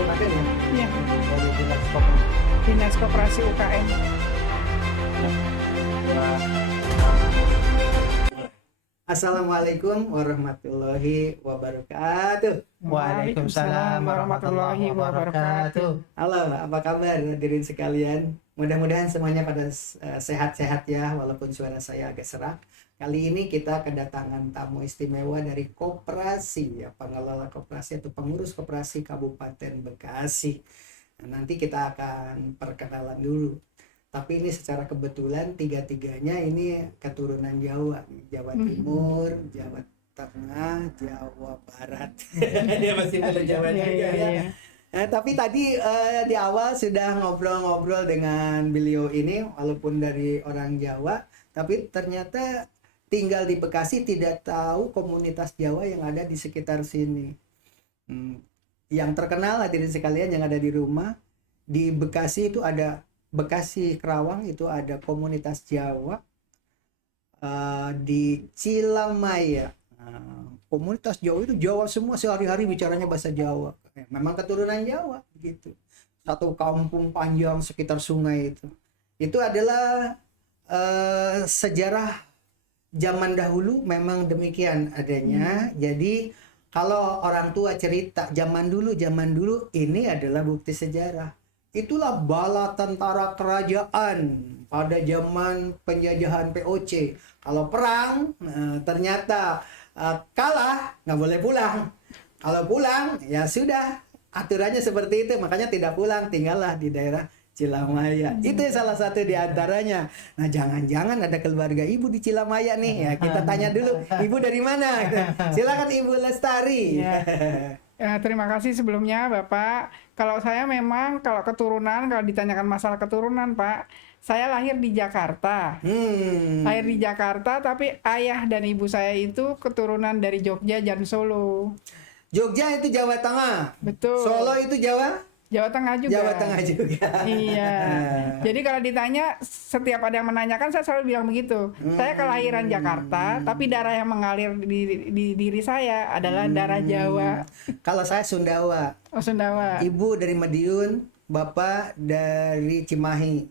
Kabupaten ya? Iya, Dari Dinas Koperasi. Dinas Koperasi UKM. Assalamualaikum warahmatullahi wabarakatuh. Waalaikumsalam warahmatullahi wabarakatuh. Halo, apa kabar hadirin sekalian? Mudah-mudahan semuanya pada sehat-sehat ya, walaupun suara saya agak serak. Kali ini kita kedatangan tamu istimewa dari koperasi, ya, pengelola koperasi atau pengurus koperasi Kabupaten Bekasi. Nah, nanti kita akan perkenalan dulu. Tapi ini secara kebetulan tiga-tiganya ini keturunan Jawa, Jawa Timur, Jawa Tengah, Jawa Barat. Ya masih ada Jawa juga ya. Tapi tadi di awal sudah ngobrol-ngobrol dengan beliau ini, walaupun dari orang Jawa, tapi ternyata tinggal di Bekasi tidak tahu komunitas Jawa yang ada di sekitar sini. Yang terkenal hadirin sekalian yang ada di rumah, di Bekasi itu ada Bekasi Kerawang itu ada komunitas Jawa di Cilamaya. Komunitas Jawa itu Jawa semua, sehari-hari bicaranya bahasa Jawa. Memang keturunan Jawa begitu. Satu kampung panjang sekitar sungai itu. Itu adalah sejarah zaman dahulu memang demikian adanya. Jadi kalau orang tua cerita zaman dulu ini adalah bukti sejarah. Itulah bala tentara kerajaan pada zaman penjajahan POC. Kalau perang ternyata kalah, nggak boleh pulang. Kalau pulang ya sudah, aturannya seperti itu, makanya tidak pulang, tinggallah di daerah Cilamaya. Itu salah satu di antaranya. Nah, jangan-jangan ada keluarga ibu di Cilamaya nih ya. Kita tanya dulu, ibu dari mana? Silakan Ibu Lestari. Ya, terima kasih sebelumnya Bapak. Kalau saya memang kalau ditanyakan masalah keturunan Pak, saya lahir di Jakarta. Lahir di Jakarta, tapi ayah dan ibu saya itu keturunan dari Jogja dan Solo. Jogja itu Jawa Tengah. Betul. Solo itu Jawa Tengah juga. Jawa Tengah juga. Iya. Jadi kalau ditanya, setiap ada yang menanyakan, saya selalu bilang begitu. Saya kelahiran Jakarta, tapi darah yang mengalir di diri saya adalah darah Jawa. Kalau saya Sundawa. Oh, Sundawa. Ibu dari Madiun, bapak dari Cimahi.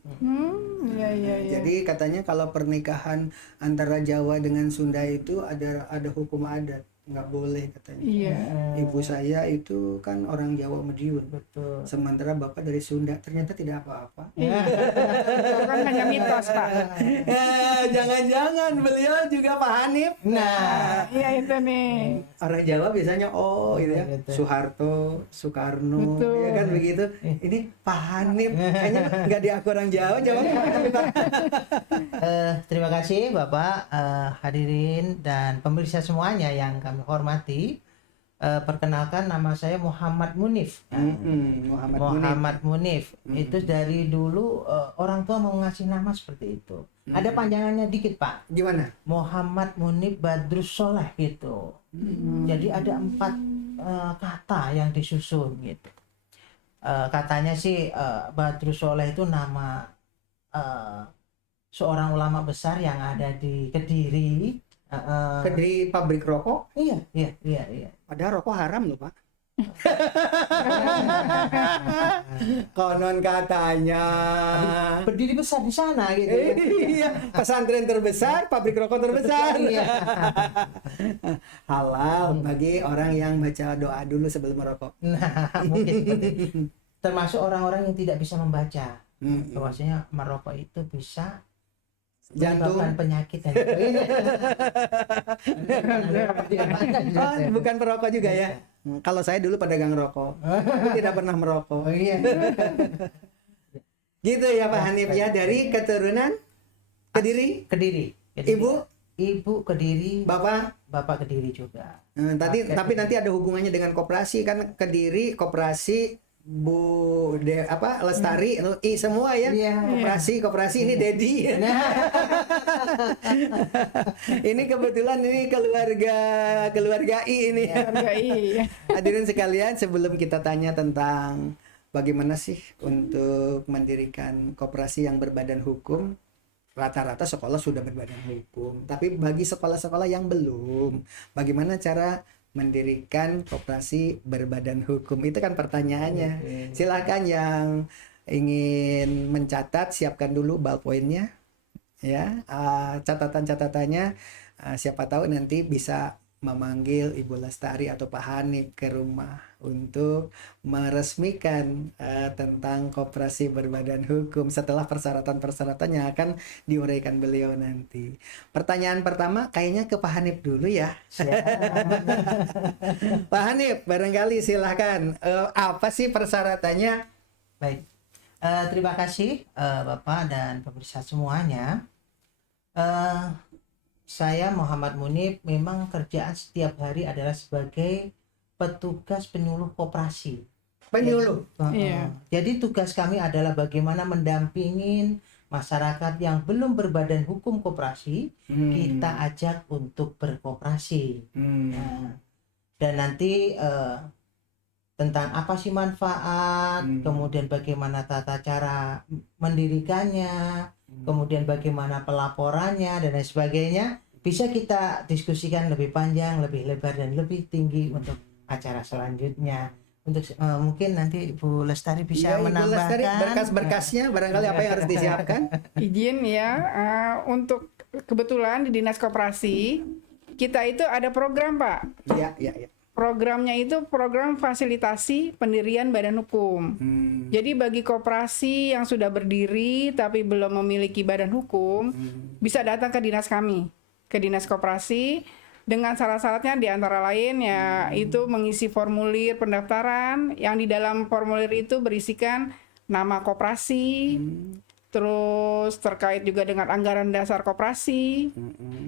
Iya. Jadi katanya kalau pernikahan antara Jawa dengan Sunda itu ada hukum adat. Nggak boleh katanya. Iya. Ibu saya itu kan orang Jawa Madiun. Betul. Sementara bapak dari Sunda, ternyata tidak apa-apa. Itu kan hanya mitos, Pak. Jangan-jangan beliau juga Pak Hanif. Nah, Iya itu nih. Orang Jawa biasanya gitu ya. Betul. Soeharto, Soekarno, Betul. ya kan begitu. Ini Pak Hanif, kayaknya nggak diaku orang Jawa. terima kasih Bapak, hadirin dan pemirsa semuanya yang kami hormati. Perkenalkan, nama saya Muhammad Munif. Muhammad Munif. Itu dari dulu orang tua mau ngasih nama seperti itu. Ada panjangannya dikit Pak. Gimana? Muhammad Munif Badrus Soleh gitu. Jadi ada 4 kata yang disusun gitu. Katanya sih Badrus Soleh itu nama seorang ulama besar yang ada di Kediri. Kediri pabrik rokok. Iya. Padahal rokok haram loh Pak. Konon katanya. Berdiri besar di sana gitu. Iya, pesantren terbesar, pabrik rokok terbesar. Iya. Halal bagi orang yang baca doa dulu sebelum merokok. Nah, mungkin termasuk orang-orang yang tidak bisa membaca. Bahwasanya merokok itu bisa Jantung. menyebabkan penyakit dan Bukan perokok juga ya. Kalau saya dulu pedagang rokok, tapi tidak pernah merokok. Oh iya. Gitu ya Pak Hanif ya, dari keturunan Kediri. Kediri. Ibu Kediri, Bapak Kediri juga. Tapi nanti ada hubungannya dengan koperasi kan, Kediri koperasi Lestari I semua ya. Koperasi ini Dedi. Ini kebetulan ini keluarga I ini. Keluarga I. Hadirin sekalian, sebelum kita tanya tentang bagaimana sih untuk mendirikan koperasi yang berbadan hukum, rata-rata sekolah sudah berbadan hukum, tapi bagi sekolah-sekolah yang belum, bagaimana cara mendirikan koperasi berbadan hukum? Itu kan pertanyaannya. Silakan yang ingin mencatat, siapkan dulu ballpointnya, ya, catatan-catatannya. Siapa tahu nanti bisa memanggil Ibu Lestari atau Pak Hanif ke rumah untuk meresmikan tentang koperasi berbadan hukum setelah persyaratan-persyaratan yang akan diuraikan beliau nanti. Pertanyaan pertama kayaknya ke Pak Hanif dulu ya. Pak Hanif, barangkali silahkan. Apa sih persyaratannya? Baik. Terima kasih Bapak dan pemirsa semuanya. Saya Muhammad Munif, memang kerjaan setiap hari adalah sebagai petugas penyuluh koperasi. Penyuluh. Iya. Jadi tugas kami adalah bagaimana mendampingin masyarakat yang belum berbadan hukum koperasi, kita ajak untuk berkoperasi. Nah, dan nanti tentang apa sih manfaat, kemudian bagaimana tata cara mendirikannya, kemudian bagaimana pelaporannya dan lain sebagainya, bisa kita diskusikan lebih panjang, lebih lebar dan lebih tinggi untuk acara selanjutnya. Untuk mungkin nanti Ibu Lestari bisa Ibu menambahkan Lestari, berkas-berkasnya barangkali apa yang harus disiapkan? Izin ya, untuk kebetulan di Dinas Koperasi kita itu ada program, Pak. Iya, iya, iya. Programnya itu program fasilitasi pendirian badan hukum. Jadi bagi koperasi yang sudah berdiri tapi belum memiliki badan hukum, bisa datang ke dinas kami, ke Dinas Koperasi, dengan syarat-syaratnya diantara lain ya itu mengisi formulir pendaftaran yang di dalam formulir itu berisikan nama koperasi, terus terkait juga dengan anggaran dasar koperasi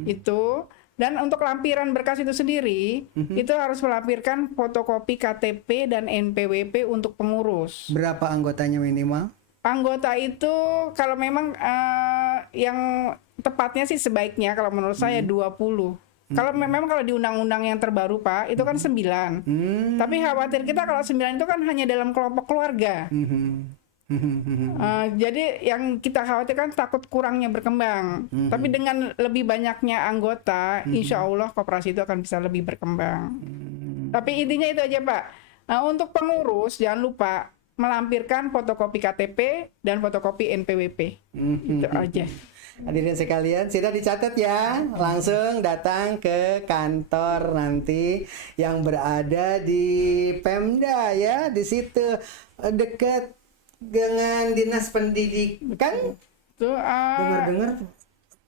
itu. Dan untuk lampiran berkas itu sendiri, itu harus melampirkan fotokopi KTP dan NPWP untuk pengurus. Berapa anggotanya minimal? Anggota itu kalau memang yang tepatnya sih sebaiknya kalau menurut saya 20. Kalau memang kalau di undang-undang yang terbaru Pak, itu kan 9. Tapi khawatir kita kalau 9 itu kan hanya dalam kelompok keluarga. Jadi yang kita khawatirkan takut kurangnya berkembang. Tapi dengan lebih banyaknya anggota, insya Allah koperasi itu akan bisa lebih berkembang. Tapi intinya itu aja Pak. Untuk pengurus jangan lupa melampirkan fotokopi KTP dan fotokopi NPWP. Itu aja. Hadirin sekalian, sudah dicatat ya. Langsung datang ke kantor nanti yang berada di Pemda ya, di situ dekat dengan Dinas Pendidikan. Tuh, Dengar-dengar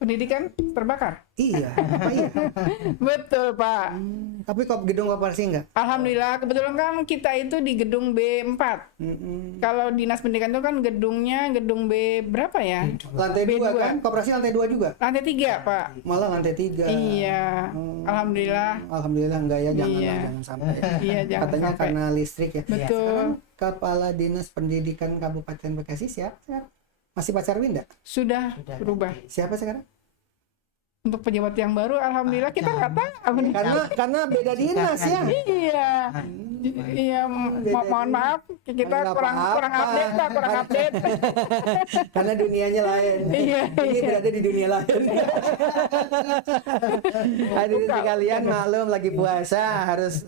pendidikan terbakar. iya, apa iya? Betul Pak. Tapi kok gedung koperasi enggak? Alhamdulillah kebetulan kan kita itu di gedung B4. Kalau Dinas Pendidikan itu kan gedungnya gedung B berapa ya? Lantai 2 kan? Koperasi lantai 2 juga? Lantai 3 Pak. Malah lantai 3. Iya. Alhamdulillah. Alhamdulillah enggak ya, jangan Iya. jangan sampai. Iya jangan Katanya sampai. karena listrik ya. Betul. Kepala Dinas Pendidikan Kabupaten Bekasi siapa sekarang? Masih Pak Sarwi enggak? Sudah berubah. Siapa sekarang? Untuk pejabat yang baru alhamdulillah kita nggak tahu. Karena beda dinas ya. Iya. Iya, mohon maaf kita Nggak kurang apa-apa. update Pak, kurang update. Karena dunianya lain. Iya, Ini iya. berada di dunia lain. Hadirin sekalian, maklum lagi puasa harus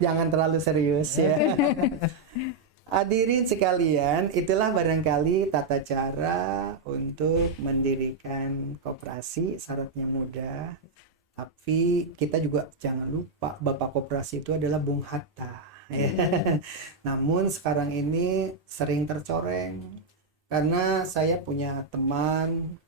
jangan terlalu serius ya. Hadirin sekalian, itulah barangkali tata cara untuk mendirikan koperasi. Syaratnya mudah, tapi kita juga jangan lupa Bapak Koperasi itu adalah Bung Hatta. Ya. Namun sekarang ini sering tercoreng karena saya punya teman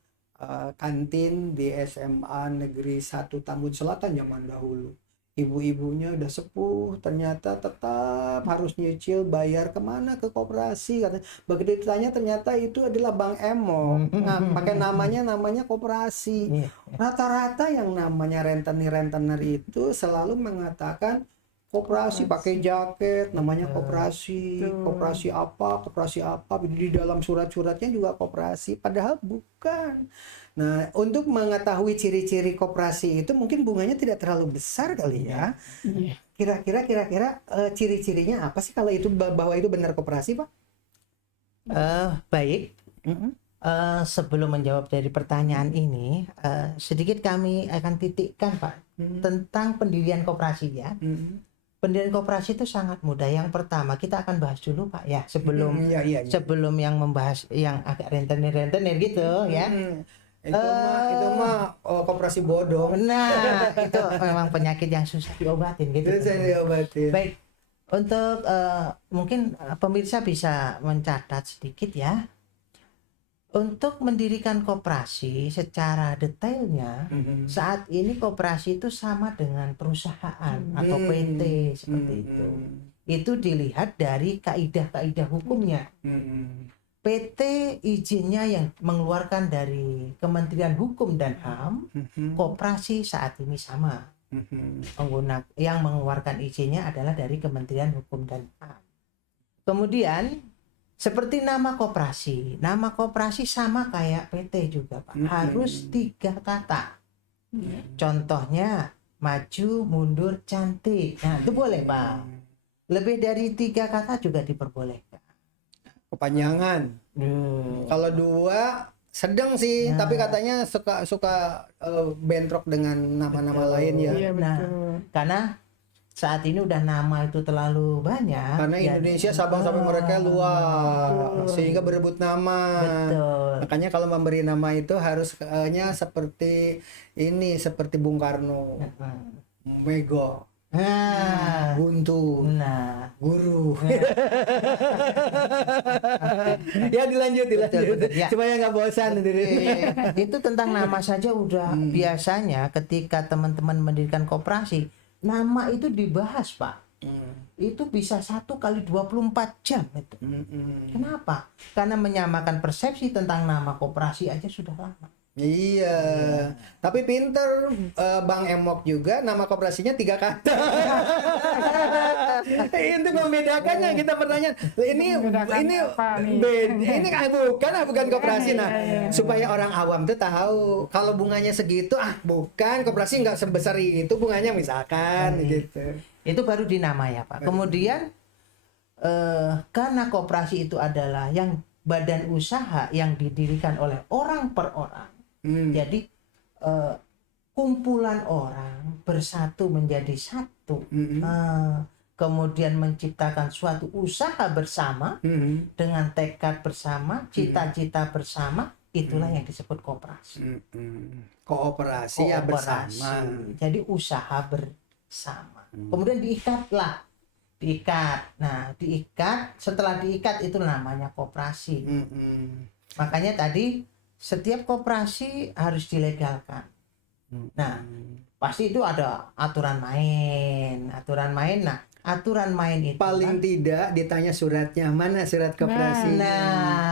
kantin di SMA Negeri 1 Tambun Selatan zaman dahulu. Ibu-ibunya udah sepuh, ternyata tetap harus nyicil bayar kemana, ke koperasi. Begitu ditanya ternyata itu adalah Bank Emo. Nah, pakai namanya koperasi. Rata-rata yang namanya rentenir itu selalu mengatakan koperasi, pakai jaket namanya koperasi, koperasi apa di dalam surat-suratnya juga koperasi, padahal bukan. Nah, untuk mengetahui ciri-ciri koperasi itu mungkin bunganya tidak terlalu besar kali ya. Kira-kira ciri-cirinya apa sih kalau itu bahwa itu benar koperasi, Pak? Baik. Sebelum menjawab dari pertanyaan ini, sedikit kami akan titikkan Pak tentang pendirian koperasi ya. Pendirian koperasi itu sangat mudah. Yang pertama kita akan bahas dulu Pak ya, sebelum sebelum yang membahas yang agak rentenir gitu ya. Itu mah koperasi bodong. Nah, itu memang penyakit yang susah diobatin gitu. Susah diobatin. Baik, untuk mungkin pemirsa bisa mencatat sedikit ya. Untuk mendirikan koperasi secara detailnya, saat ini koperasi itu sama dengan perusahaan atau PT seperti itu. Itu dilihat dari kaidah-kaidah hukumnya. PT izinnya yang mengeluarkan dari Kementerian Hukum dan HAM, koperasi saat ini sama. Yang mengeluarkan izinnya adalah dari Kementerian Hukum dan HAM. Kemudian seperti nama koperasi sama kayak PT juga Pak, harus 3 kata. Contohnya maju, mundur, cantik. Nah itu boleh Pak. Lebih dari 3 kata juga diperbolehkan. Kepanjangan. Kalau 2 sedang sih, tapi katanya suka bentrok dengan nama-nama lain ya. Iya, betul. Nah, karena saat ini udah nama itu terlalu banyak. Karena Indonesia Sabang sampai Merauke luas, sehingga berebut nama. Betul. Makanya kalau memberi nama itu harusnya seperti ini, seperti Bung Karno, Mega, Buntu, Guru. Ya dilanjut. Ya. Supaya nggak bosan. Itu tentang nama saja udah biasanya ketika teman-teman mendirikan koperasi, nama itu dibahas Pak. Itu bisa 1 kali 24 jam itu. Kenapa? Karena menyamakan persepsi tentang nama koperasi aja sudah lama. Iya, tapi pinter Bang Emok juga nama koperasinya 3 kata. Itu membedakannya, kita pertanyaan. Ini bukan koperasi. Nah, supaya orang awam tuh tahu kalau bunganya segitu, bukan koperasi, nggak sebesar itu bunganya misalkan gitu. Itu baru dinama ya Pak. Kemudian karena koperasi itu adalah yang badan usaha yang didirikan oleh orang per orang. Jadi kumpulan orang bersatu menjadi satu, kemudian menciptakan suatu usaha bersama dengan tekad bersama, cita-cita bersama, itulah yang disebut koperasi. Kooperasi ya bersama. Jadi usaha bersama. Kemudian diikat. Nah, diikat. Setelah diikat itu namanya koperasi. Makanya tadi setiap koperasi harus dilegalkan. Nah, pasti itu ada aturan main. Nah, aturan main itu paling tidak ditanya suratnya, mana surat koperasi.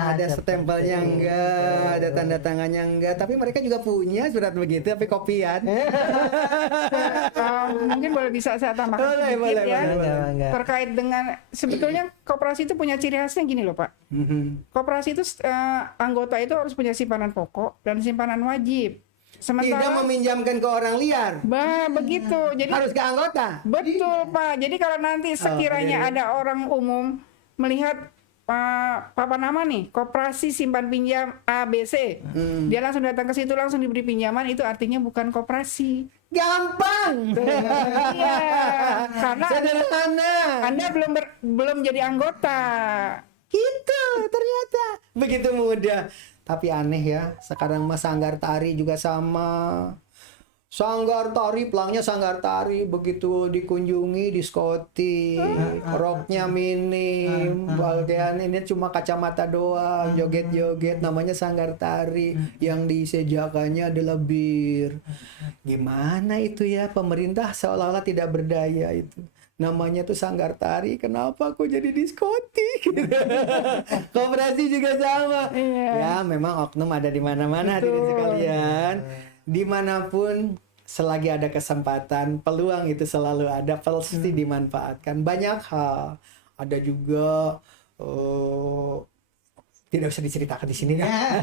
Ada stempelnya enggak, ada tanda tangannya enggak, tapi mereka juga punya surat begitu tapi kopian. Mungkin bisa saya tambahkan sedikit ya. Boleh. Terkait dengan sebetulnya koperasi itu punya ciri khasnya gini loh Pak. Koperasi itu anggota itu harus punya simpanan pokok dan simpanan wajib. Sementara tidak meminjamkan ke orang liar. Begitu. Jadi harus ke anggota. Betul Pak. Jadi kalau nanti sekiranya ada orang umum melihat papan nama nih, koperasi simpan pinjam ABC, dia langsung datang ke situ langsung diberi pinjaman, itu artinya bukan koperasi. Gampang. Iya. Karena sederhana. Anda belum jadi anggota. Gitu ternyata. Begitu mudah. Tapi aneh ya, sekarang mah sanggar tari juga sama. Sanggar tari, pelangnya sanggar tari, begitu dikunjungi diskotik, roknya minim, bagian ini cuma kacamata doang, joget-joget, namanya sanggar tari, yang disediakannya adalah bir. Gimana itu ya, pemerintah seolah-olah tidak berdaya itu. Namanya tuh sanggar tari, kenapa aku jadi diskotik? Koperasi juga sama. Ya memang oknum ada di mana-mana hadirin sekalian. Dimanapun selagi ada kesempatan, peluang itu selalu ada, pasti dimanfaatkan. Banyak hal. Ada juga tidak usah diceritakan di sini kan.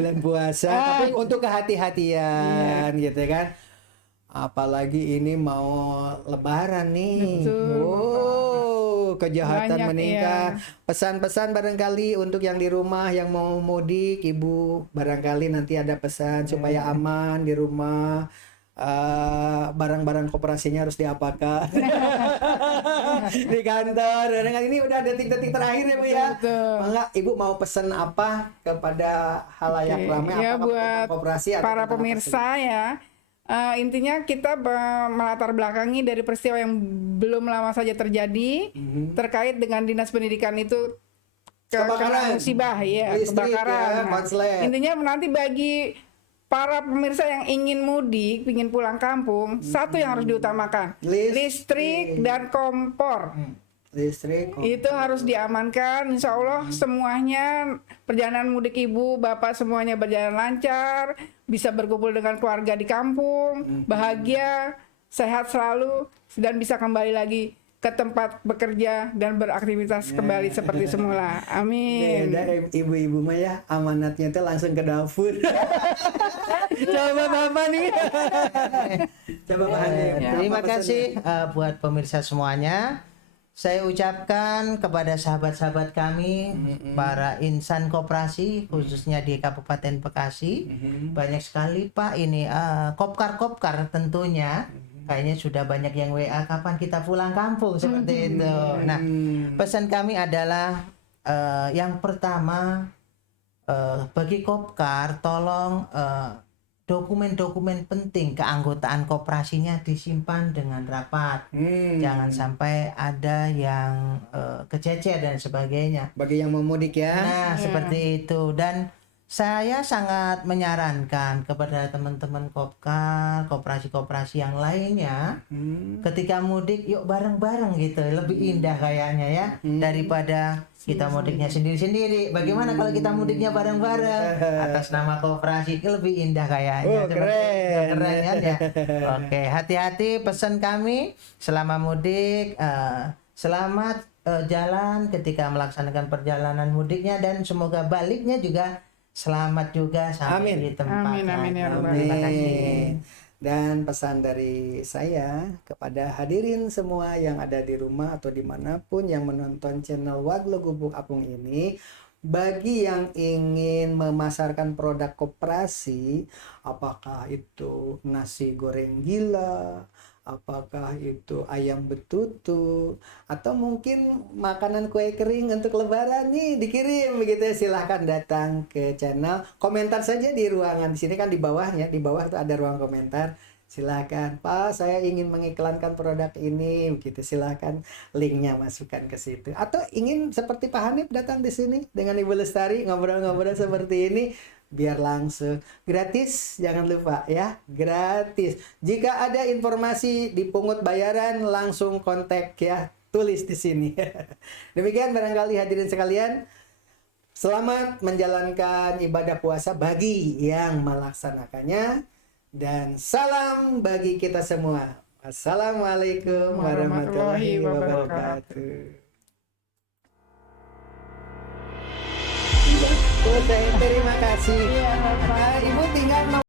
Bulan puasa, tapi untuk kehati-hatian gitu kan. Apalagi ini mau lebaran nih. Betul. kejahatan Banyak, meningkat. iya. Pesan-pesan barangkali untuk yang di rumah yang mau mudik, Ibu, barangkali nanti ada pesan supaya aman di rumah. Barang-barang koperasinya harus diapakan di kantor. Dengan ini udah detik-detik terakhir ya Bu ya. Betul. Mangga Ibu mau pesan apa kepada halayak Oke. ramai? Ya, Apakah buat tentang koperasi atau para tentang apa pemirsa sih? ya, intinya kita melatar belakangi dari peristiwa yang belum lama saja terjadi terkait dengan dinas pendidikan itu kena Kebakaran. musibah ya, Listrik, kebakaran. ya, Nah, konslet. intinya nanti bagi para pemirsa yang ingin mudik, ingin pulang kampung, satu yang harus diutamakan, listrik dan kompor. Listrik. Itu harus diamankan. Insya Allah semuanya perjalanan mudik ibu, bapak semuanya berjalan lancar, bisa berkumpul dengan keluarga di kampung, bahagia, sehat selalu, dan bisa kembali lagi ke tempat bekerja dan beraktivitas kembali seperti semula. Amin. Beda ibu-ibu mah ya, amanatnya tuh langsung ke dapur. Coba Bapak nih. Coba Pak Hanif. Terima Apa kasih pesannya? buat pemirsa semuanya. Saya ucapkan kepada sahabat-sahabat kami, para insan koperasi, khususnya di Kabupaten Bekasi, banyak sekali Pak ini kopkar-kopkar tentunya. Kayaknya sudah banyak yang WA kapan kita pulang kampung seperti itu. Nah, pesan kami adalah yang pertama, bagi kopkar tolong dokumen-dokumen penting keanggotaan koperasinya disimpan dengan rapat. Jangan sampai ada yang kececer dan sebagainya. Bagi yang mau mudik ya. Nah, seperti itu. Dan saya sangat menyarankan kepada teman-teman kopkar, koperasi-koperasi yang lainnya, ketika mudik yuk bareng-bareng gitu, lebih indah kayaknya ya, daripada kita mudiknya sendiri-sendiri. Bagaimana kalau kita mudiknya bareng-bareng atas nama koperasi, itu lebih indah kayaknya. Oh, Seperti itu. keren. Keren kan ya. Oke, hati-hati pesan kami selama mudik, selamat jalan ketika melaksanakan perjalanan mudiknya, dan semoga baliknya juga selamat juga sampai Amin. di tempat. Amin, amin, ya Rabbal Terima Amin. kasih. Dan pesan dari saya kepada hadirin semua yang ada di rumah atau dimanapun yang menonton channel Waglo Gubuk Apung ini, bagi yang ingin memasarkan produk koperasi, apakah itu nasi goreng gila, apakah itu ayam betutu, atau mungkin makanan kue kering untuk lebaran nih dikirim begitu ya, silahkan datang ke channel, komentar saja di ruangan di sini kan di bawahnya, di bawah tuh ada ruang komentar. Silahkan Pak, saya ingin mengiklankan produk ini begitu, silahkan linknya masukkan ke situ, atau ingin seperti Pak Hanif datang di sini dengan Ibu Lestari ngobrol-ngobrol seperti ini, biar langsung gratis, jangan lupa ya, gratis. Jika ada informasi dipungut bayaran langsung kontak ya, tulis di sini. Demikian barangkali hadirin sekalian, selamat menjalankan ibadah puasa bagi yang melaksanakannya, dan salam bagi kita semua. Assalamualaikum warahmatullahi wabarakatuh. Terima kasih. Iya, Bapak. Ibu tinggal